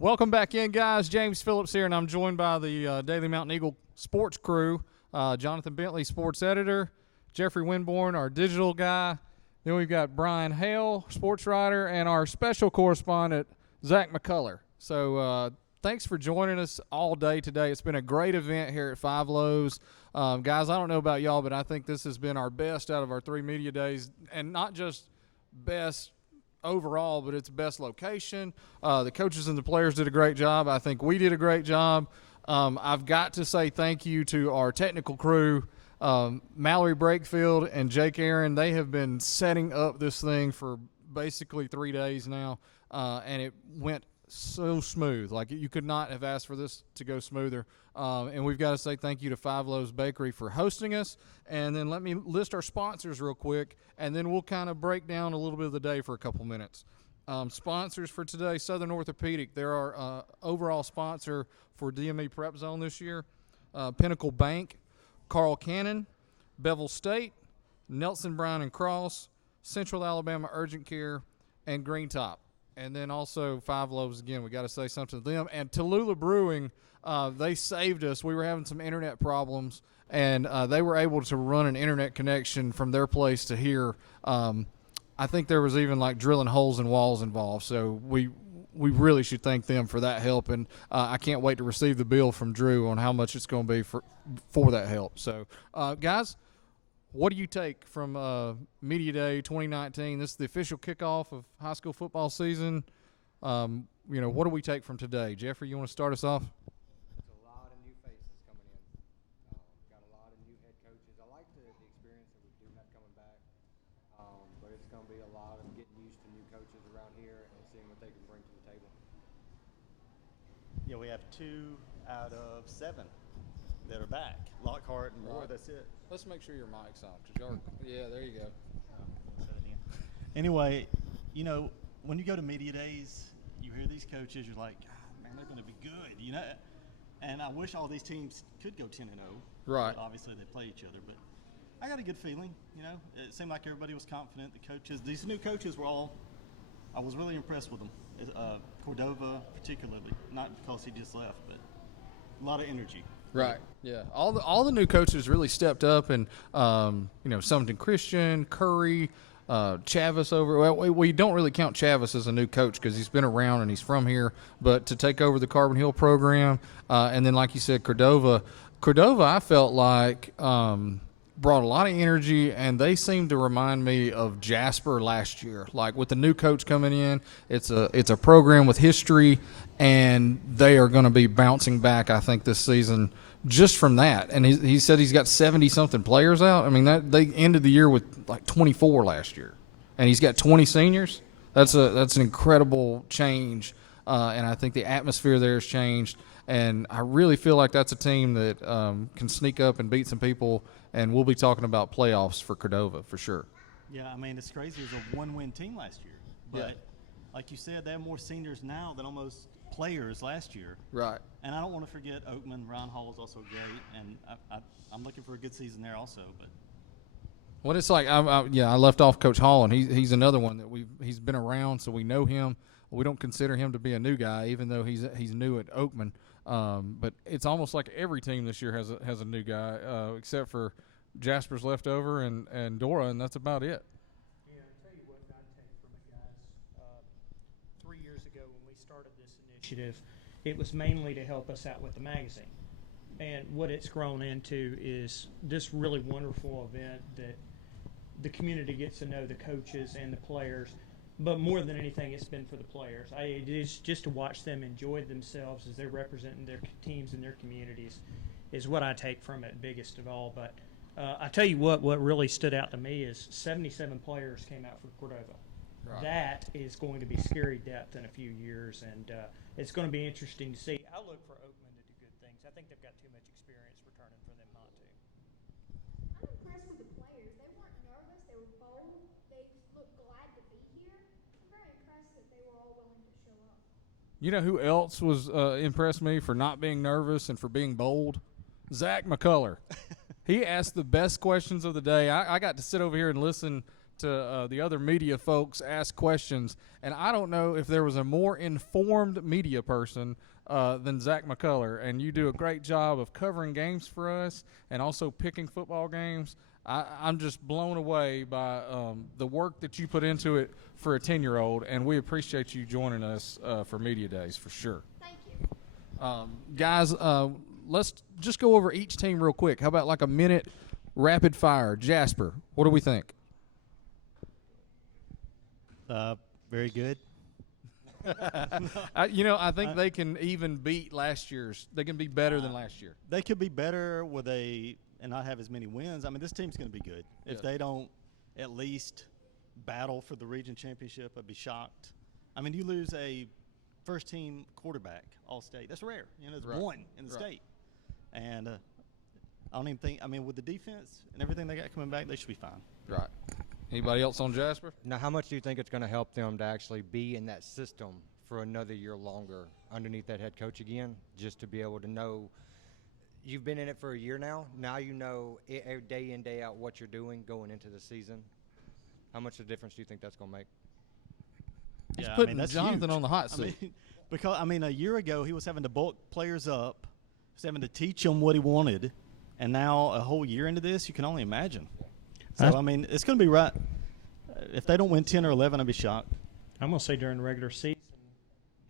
Welcome back in, guys. James Phillips here, and I'm joined by the Daily Mountain Eagle sports crew. Jonathan Bentley, sports editor. Jeffrey Winborn, our digital guy. Then we've got Brian Hale, sports writer, and our special correspondent, Zak McCullar. So thanks for joining us all day today. It's been a great event here at Five Lows. Guys, I don't know about y'all, but I think this has been our best out of our 3 media days, and not just best overall, but it's best location. The coaches and the players did a great job. I think we did a great job. I've got to say thank you to our technical crew, Mallory Brakefield and Jake Aaron. They have been setting up this thing for basically 3 days now, and it went so smooth. Like, you could not have asked for this to go smoother. And we've got to say thank you to Five Lows Bakery for hosting us. And then let me list our sponsors real quick, and then we'll kind of break down a little bit of the day for a couple minutes. Sponsors for today, Southern Orthopedic. They're our overall sponsor for DME PrepZone this year. Pinnacle Bank, Carl Cannon, Bevel State, Nelson Brown and Cross, Central Alabama Urgent Care, and Green Top. And then also Five Loaves again. We got to say something to them. And Tallulah Brewing, they saved us. We were having some internet problems, and they were able to run an internet connection from their place to here. I think there was even like drilling holes in walls involved. So we really should thank them for that help. And I can't wait to receive the bill from Drew on how much it's going to be for that help. So, guys, what do you take from Media Day 2019? This is the official kickoff of high school football season. What do we take from today? Jeffrey, you want to start us off? There's a lot of new faces coming in. Got a lot of new head coaches. I like the experience that we do have coming back, but it's going to be a lot of getting used to new coaches around here and seeing what they can bring to the table. Yeah, we have 2 out of 7 that are back. Lockhart and Moore, that's it. Let's make sure your mic's on. Yeah, there you go. Anyway, when you go to media days, you hear these coaches, you're like, God, man, they're going to be good, And I wish all these teams could go 10-0. Right. Obviously, they play each other, but I got a good feeling, It seemed like everybody was confident. The coaches, these new coaches I was really impressed with them. Cordova particularly, not because he just left, but a lot of energy. Right. Yeah. All the new coaches really stepped up, and Summerton Christian, Curry, Chavis over. Well, we don't really count Chavis as a new coach because he's been around and he's from here. But to take over the Carbon Hill program, and then like you said, Cordova, I felt like brought a lot of energy, and they seem to remind me of Jasper last year. Like, with the new coach coming in, it's a program with history, and they are going to be bouncing back, I think, this season just from that. And he said he's got 70-something players out. I mean, they ended the year with like 24 last year, and he's got 20 seniors. That's an incredible change, and I think the atmosphere there has changed. And I really feel like that's a team that can sneak up and beat some people, and we'll be talking about playoffs for Cordova for sure. Yeah, I mean, it's crazy. It was a one-win team last year. But like you said, they have more seniors now than almost players last year. Right. And I don't want to forget Oakman. Ron Hall is also great, and I'm looking for a good season there also. But what it's like, I left off Coach Hall, and he's another one that he's been around, so we know him. We don't consider him to be a new guy, even though he's new at Oakman. But it's almost like every team this year has a new guy, except for Jasper's leftover and Dora, and that's about it. Yeah, I'll tell you what I take from it, guys. 3 years ago when we started this initiative, it was mainly to help us out with the magazine. And what it's grown into is this really wonderful event that the community gets to know the coaches and the players. But more than anything, it's been for the players. It is just to watch them enjoy themselves as they're representing their teams and their communities is what I take from it, biggest of all. But I tell you what really stood out to me is 77 players came out for Cordova. Right. That is going to be scary depth in a few years, and it's going to be interesting to see. I look for Oakman to do good things. I think they've got too much experience returning for them not to. I'm impressed with the players. They weren't nervous. They were bold. They looked glad to be here. I'm very impressed that they were all willing to show up. You know who else was impressed me for not being nervous and for being bold? Zak McCullar. He asked the best questions of the day. I got to sit over here and listen to the other media folks, ask questions, and I don't know if there was a more informed media person than Zak McCullar, and you do a great job of covering games for us and also picking football games. I'm just blown away by the work that you put into it for a 10-year-old, and we appreciate you joining us for Media Days for sure. Thank you. Guys, let's just go over each team real quick. How about like a minute rapid fire? Jasper, what do we think? Very good. I think they can even beat last year's. They can be better than last year. They could be better and not have as many wins. I mean, this team's going to be good. If they don't at least battle for the region championship, I'd be shocked. I mean, you lose a first-team quarterback all-state. That's rare. It's one in the state. And I don't even think – I mean, with the defense and everything they got coming back, they should be fine. Right. Anybody else on Jasper? Now, how much do you think it's going to help them to actually be in that system for another year longer underneath that head coach again, just to be able to know – you've been in it for a year now. Now you know day in, day out what you're doing going into the season. How much of a difference do you think that's going to make? He's putting Jonathan huge. on the hot seat. Because a year ago he was having to bulk players up, he was having to teach them what he wanted, and now a whole year into this, you can only imagine. So, it's going to be right. If they don't win 10 or 11, I'd be shocked. I'm going to say during the regular season,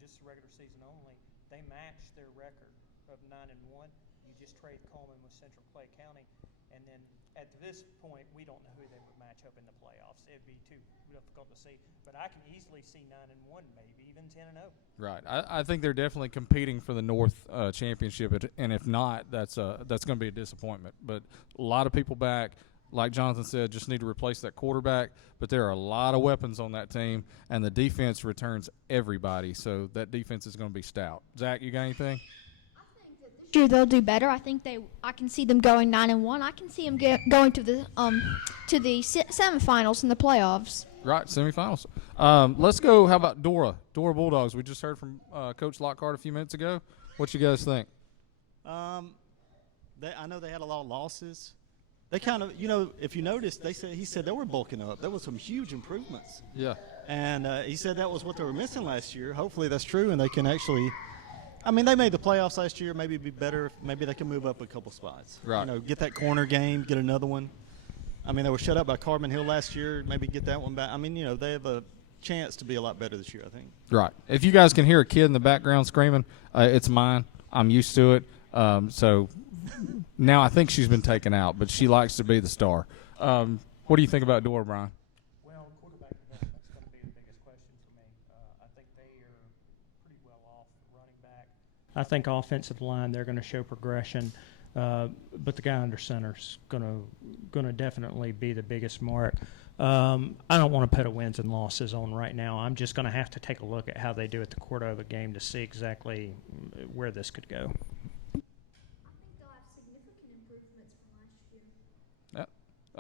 just regular season only, they matched their record of 9-1. You just trade Coleman with Central Clay County, and then at this point, we don't know who they would match up in the playoffs. It'd be too difficult to see, but I can easily see 9-1, maybe even 10-0. Right. I think they're definitely competing for the North Championship, and if not, that's going to be a disappointment. But a lot of people back. Like Jonathan said, just need to replace that quarterback. But there are a lot of weapons on that team, and the defense returns everybody. So that defense is going to be stout. Zach, you got anything? I think that this year they'll do better. I can see them going 9-1. I can see them going to the semifinals and the playoffs. Right, semifinals. Let's go. How about Dora Bulldogs? We just heard from Coach Lockhart a few minutes ago. What you guys think? I know they had a lot of losses. They kind of, if you noticed, he said they were bulking up. There was some huge improvements. Yeah. And he said that was what they were missing last year. Hopefully that's true, and they can actually they made the playoffs last year. Maybe it'd be better. Maybe they can move up a couple spots. Right. Get that corner game, get another one. They were shut up by Carbon Hill last year. Maybe get that one back. They have a chance to be a lot better this year, I think. Right. If you guys can hear a kid in the background screaming, it's mine. I'm used to it. So now I think she's been taken out, but she likes to be the star. What do you think about Dora, Brian? Well, quarterback development's going to be the biggest question for me. I think they are pretty well off running back. I think offensive line, they're going to show progression, but the guy under center's going to definitely be the biggest mark. I don't want to put a wins and losses on right now. I'm just going to have to take a look at how they do at the Cordova game to see exactly where this could go.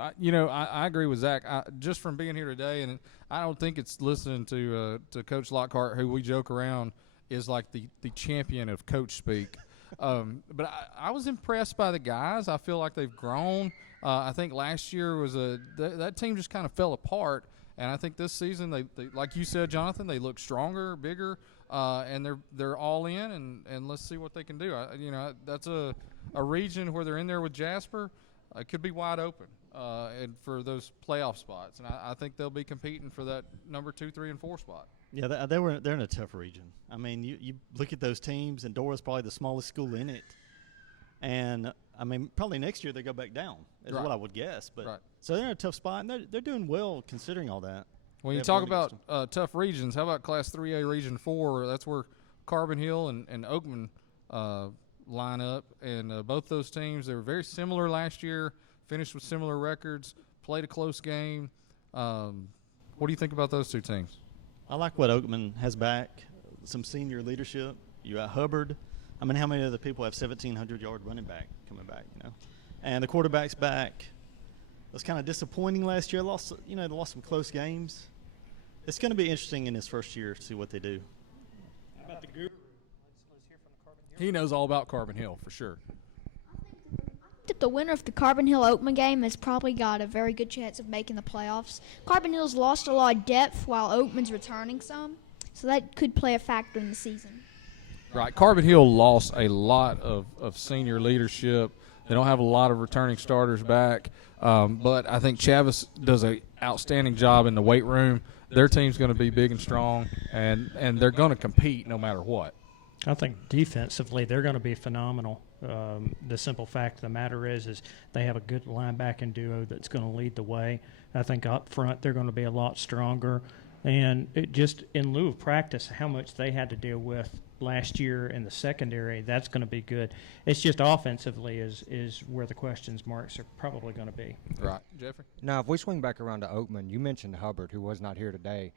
I agree with Zach. Just from being here today, and I don't think it's listening to Coach Lockhart, who we joke around is like the champion of coach speak. But I was impressed by the guys. I feel like they've grown. I think last year was that team just kind of fell apart, and I think this season they like you said, Jonathan, they look stronger, bigger, and they're all in, and let's see what they can do. That's a region where they're in there with Jasper. It could be wide open. And for those playoff spots, and I think they'll be competing for that number 2, 3, and 4 spot. Yeah, they're in a tough region. You look at those teams, and Dora's probably the smallest school in it, and probably next year they go back down is what I would guess. But so they're in a tough spot, and they're doing well considering all that. When you talk about tough regions, how about Class 3A Region 4? That's where Carbon Hill and Oakman line up, and both those teams, they were very similar last year. Finished with similar records, played a close game. What do you think about those two teams? I like what Oakman has back, some senior leadership. You got Hubbard. How many other people have 1,700-yard running back coming back, And the quarterback's back. It was kind of disappointing last year. They lost some close games. It's going to be interesting in his first year to see what they do. How about the guru? Let's hear from the Carbon Hill. He knows all about Carbon Hill for sure. I think that the winner of the Carbon Hill Oakman game has probably got a very good chance of making the playoffs. Carbon Hill's lost a lot of depth while Oakman's returning some, so that could play a factor in the season. Right. Carbon Hill lost a lot of senior leadership. They don't have a lot of returning starters back, but I think Chavis does an outstanding job in the weight room. Their team's going to be big and strong, and they're going to compete no matter what. I think defensively they're going to be phenomenal. The simple fact of the matter is they have a good linebacking duo that's going to lead the way. I think up front they're going to be a lot stronger. And it just in lieu of practice, how much they had to deal with last year in the secondary, that's going to be good. It's just offensively is where the questions marks are probably going to be. Right. Jeffrey? Now, if we swing back around to Oatman, you mentioned Hubbard, who was not here today.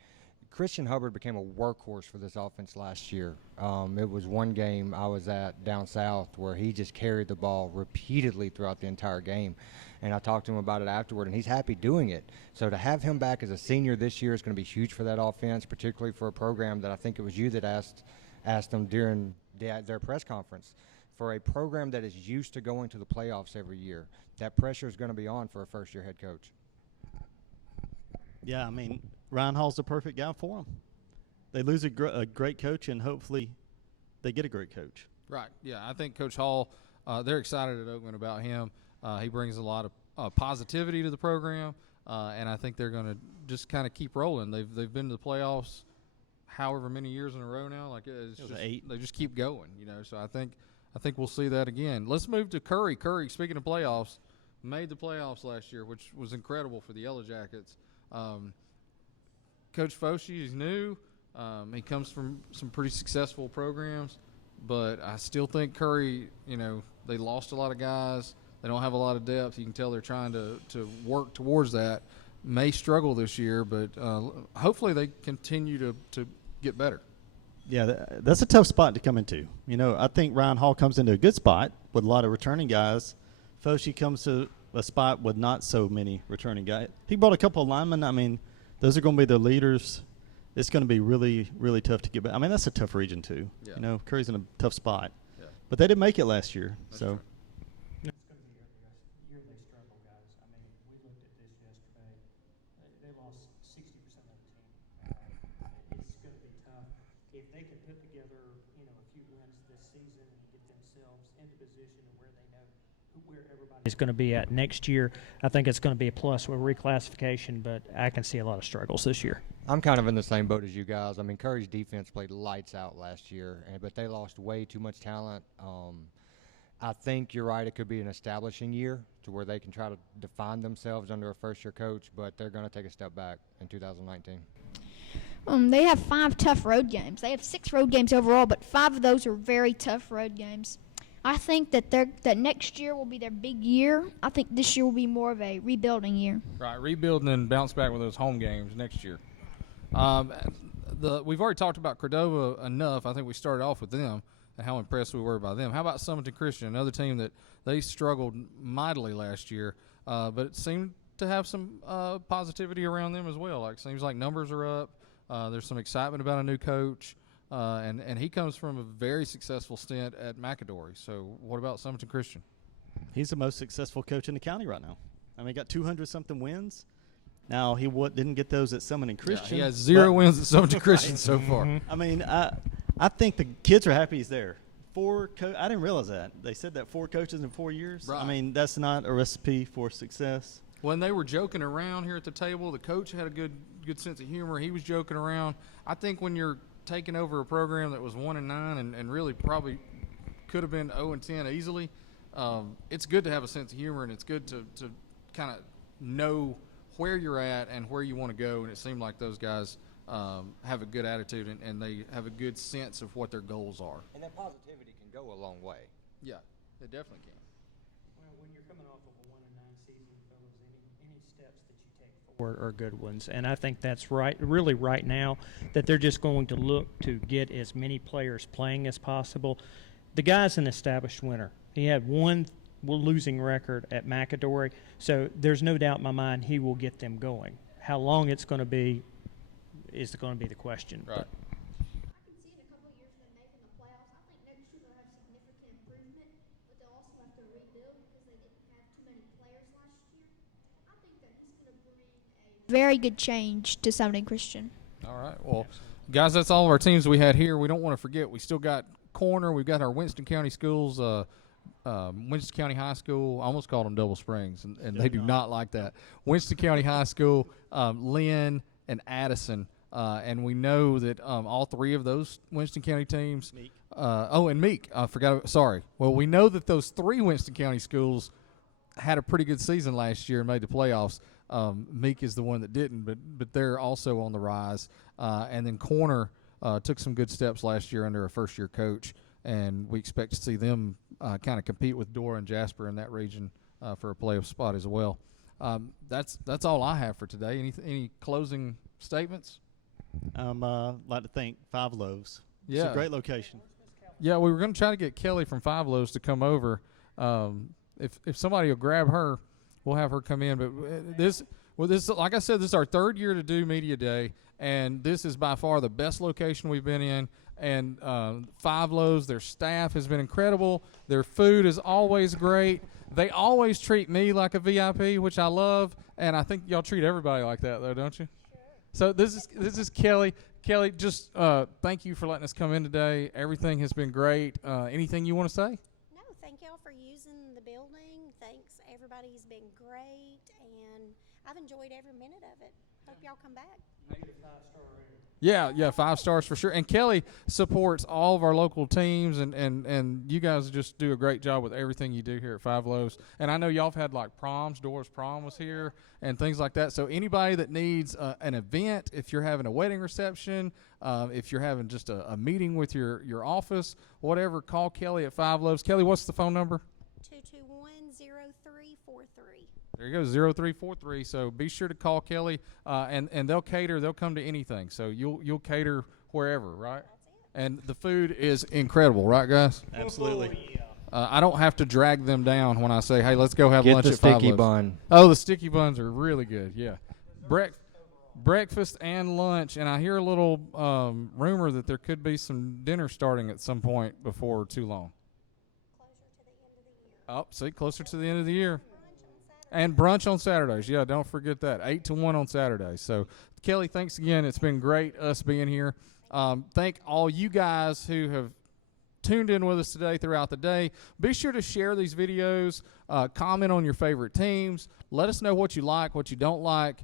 Christian Hubbard became a workhorse for this offense last year. It was one game I was at down south where he just carried the ball repeatedly throughout the entire game. And I talked to him about it afterward, and he's happy doing it. So to have him back as a senior this year is going to be huge for that offense, particularly for a program that I think it was you that asked them during their press conference. For a program that is used to going to the playoffs every year, that pressure is going to be on for a first-year head coach. Yeah, I mean, Ryan Hall's the perfect guy for them. They lose a great coach, and hopefully they get a great coach. Right. Yeah, I think Coach Hall, they're excited at Oakman about him. He brings a lot of positivity to the program, and I think they're going to just kind of keep rolling. They've been to the playoffs however many years in a row now. Like it's just, 8. They just keep going, you know. So I think we'll see that again. Let's move to Curry. Curry, speaking of playoffs, made the playoffs last year, which was incredible for the Yellow Jackets. Coach Foshi is new. He comes from some pretty successful programs, but I still think Curry, you know, they lost a lot of guys. They don't have a lot of depth. You can tell they're trying to work towards that. May struggle this year, but hopefully they continue to get better. Yeah, that's a tough spot to come into. You know, I think Ryan Hall comes into a good spot with a lot of returning guys. Foshi comes to a spot with not so many returning guys. He brought a couple of linemen. I mean, those are going to be the leaders. It's going to be really, really tough to get back. I mean, that's a tough region too. Yeah. You know, Curry's in a tough spot. Yeah. But they didn't make it last year. That's so. right. It's going to be a yearly struggle, guys. I mean, we looked at this yesterday. They lost 60% of the team. It's going to be tough. If they can put together, you know, a few wins this season and get themselves into position where they know where everybody's going to be at next year, I think it's going to be a plus with reclassification, but I can see a lot of struggles this year. I'm kind of in the same boat as you guys. I mean, Curry's defense played lights out last year, but they lost way too much talent. I think you're right. It could be an establishing year to where they can try to define themselves under a first-year coach, but they're going to take a step back in 2019. They have 5 tough road games. They have 6 road games overall, but 5 of those are very tough road games. I think that next year will be their big year. I think this year will be more of a rebuilding year. Right, rebuilding and bounce back with those home games next year. We've already talked about Cordova enough. I think we started off with them and how impressed we were by them. How about Summerton Christian, another team that they struggled mightily last year, but it seemed to have some positivity around them as well. Like, seems like numbers are up. There's some excitement about a new coach, and he comes from a very successful stint at McAdory. So what about Summerton Christian? He's the most successful coach in the county right now. I mean, he got 200-something wins. Now, he didn't get those at Summerton Christian. Yeah, he has 0 wins at Summerton Christian so far. I mean, I think the kids are happy he's there. I didn't realize that. They said that 4 coaches in 4 years. Right. I mean, that's not a recipe for success. When they were joking around here at the table, the coach had a good sense of humor. He was joking around. I think when you're taking over a program that was 1-9 and really probably could have been 0-10 easily, it's good to have a sense of humor, and it's good to kind of know where you're at and where you want to go. And it seemed like those guys have a good attitude and they have a good sense of what their goals are. And that positivity can go a long way. Yeah, they definitely can. Well, when you're coming off of a 1-9 season, fellas, any steps that you take forward are good ones. And I think that's really right now, that they're just going to look to get as many players playing as possible. The guy's an established winner. He had 1 losing record at McAdory, so there's no doubt in my mind he will get them going. How long it's going to be is going to be the question. Right. I can see in a couple of years them making the playoffs. I think next year they'll have significant improvement, but they'll also have to rebuild because they didn't very good change to Southern Christian. All right. Well, guys, that's all of our teams we had here. We don't want to forget, we still got corner. We've got our Winston County schools, Winston County High School. I almost called them Double Springs, and they do not like that. Winston County High School, Lynn, and Addison. And we know that all three of those Winston County teams. Meek. And Meek. I forgot. Sorry. Well, we know that those three Winston County schools had a pretty good season last year and made the playoffs. Meek is the one that didn't, but they're also on the rise. And then Corner took some good steps last year under a first-year coach, and we expect to see them kind of compete with Dora and Jasper in that region for a playoff spot as well. That's all I have for today. Any closing statements? Like to thank Five Loaves. Yeah. It's a great location. Yeah, we were going to try to get Kelly from Five Loaves to come over. If somebody will grab her, we'll have her come in. But this, like I said, this is our third year to do Media Day, and this is by far the best location we've been in. And Five Loaves, their staff has been incredible. Their food is always great. They always treat me like a VIP, which I love, and I think y'all treat everybody like that, though, don't you? So this is Kelly. Kelly, just thank you for letting us come in today. Everything has been great. Anything you want to say? No, thank y'all for using the building. Thanks, everybody's been great, and I've enjoyed every minute of it. Hope y'all come back. Yeah, 5 stars for sure. And Kelly supports all of our local teams, and you guys just do a great job with everything you do here at Five Loaves. And I know y'all have had like proms. Dora's prom was here and things like that. So anybody that needs an event, if you're having a wedding reception, if you're having just a meeting with your office, whatever, call Kelly at Five Loaves. Kelly, what's the phone number? 221-0343. There you go, 0343. So be sure to call Kelly, and they'll cater. They'll come to anything. So you'll cater wherever, right? And the food is incredible, right, guys? Absolutely. I don't have to drag them down when I say, hey, let's go have Get lunch the at Five sticky Loaves. bun. Oh, the sticky buns are really good, yeah. Breakfast and lunch, and I hear a little rumor that there could be some dinner starting at some point before too long. Oh, see, closer to the end of the year. And brunch on Saturdays. Yeah, don't forget that. 8 to 1 on Saturdays. So, Kelly, thanks again. It's been great us being here. Thank all you guys who have tuned in with us today throughout the day. Be sure to share these videos. Comment on your favorite teams. Let us know what you like, what you don't like.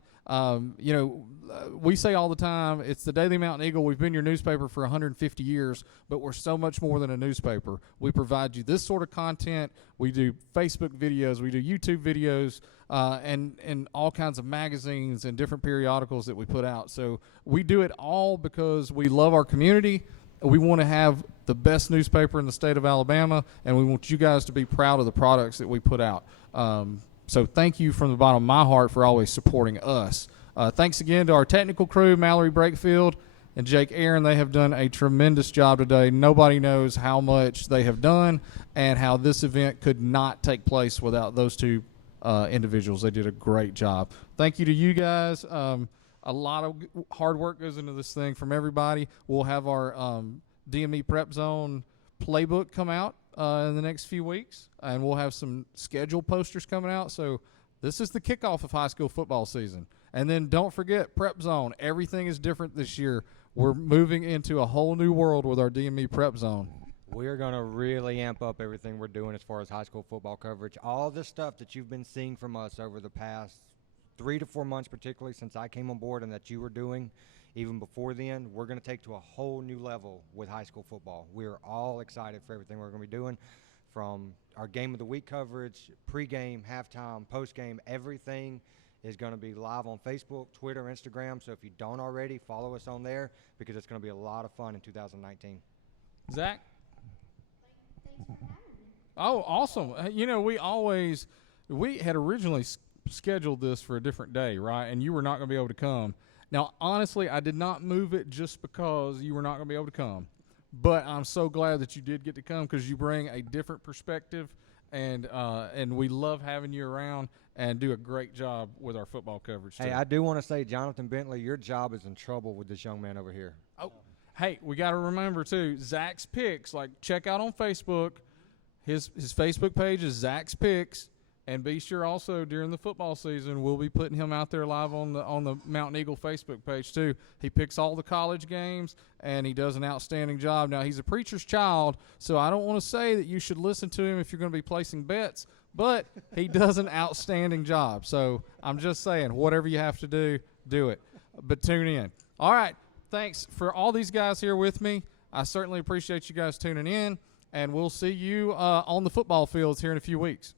We say all the time, it's the Daily Mountain Eagle. We've been your newspaper for 150 years, but we're so much more than a newspaper. We provide you this sort of content. We do Facebook videos. We do YouTube videos, and all kinds of magazines and different periodicals that we put out. So we do it all because we love our community. We want to have the best newspaper in the state of Alabama, and we want you guys to be proud of the products that we put out. So thank you from the bottom of my heart for always supporting us. Thanks again to our technical crew, Mallory Brakefield and Jake Aaron. They have done a tremendous job today. Nobody knows how much they have done and how this event could not take place without those two individuals. They did a great job. Thank you to you guys. A lot of hard work goes into this thing from everybody. We'll have our DME PrepZone playbook come out in the next few weeks, and we'll have some schedule posters coming out. So this is the kickoff of high school football season. And then don't forget PrepZone. Everything is different this year. We're moving into a whole new world with our DME PrepZone. We're going to really amp up everything we're doing as far as high school football coverage. All the stuff that you've been seeing from us over the past 3 to 4 months, particularly since I came on board, and that you were doing even before then, we're going to take to a whole new level with high school football. We're all excited for everything we're going to be doing, from our game of the week coverage, pregame, halftime, postgame. Everything is going to be live on Facebook, Twitter, Instagram. So if you don't already, follow us on there, because it's going to be a lot of fun in 2019. Zach? Thanks for having me. Oh, awesome. We had originally scheduled this for a different day, right? And you were not going to be able to come. Now, honestly, I did not move it just because you were not going to be able to come. But I'm so glad that you did get to come, because you bring a different perspective, and we love having you around and do a great job with our football coverage. Hey, I do want to say, Jonathan Bentley, your job is in trouble with this young man over here. Oh, hey, we got to remember, too, Zach's Picks. Like, check out on Facebook. His Facebook page is Zach's Picks. And be sure also during the football season, we'll be putting him out there live on the Mountain Eagle Facebook page too. He picks all the college games, and he does an outstanding job. Now, he's a preacher's child, so I don't want to say that you should listen to him if you're going to be placing bets, but he does an outstanding job. So I'm just saying, whatever you have to do, do it. But tune in. All right. Thanks for all these guys here with me. I certainly appreciate you guys tuning in, and we'll see you on the football fields here in a few weeks.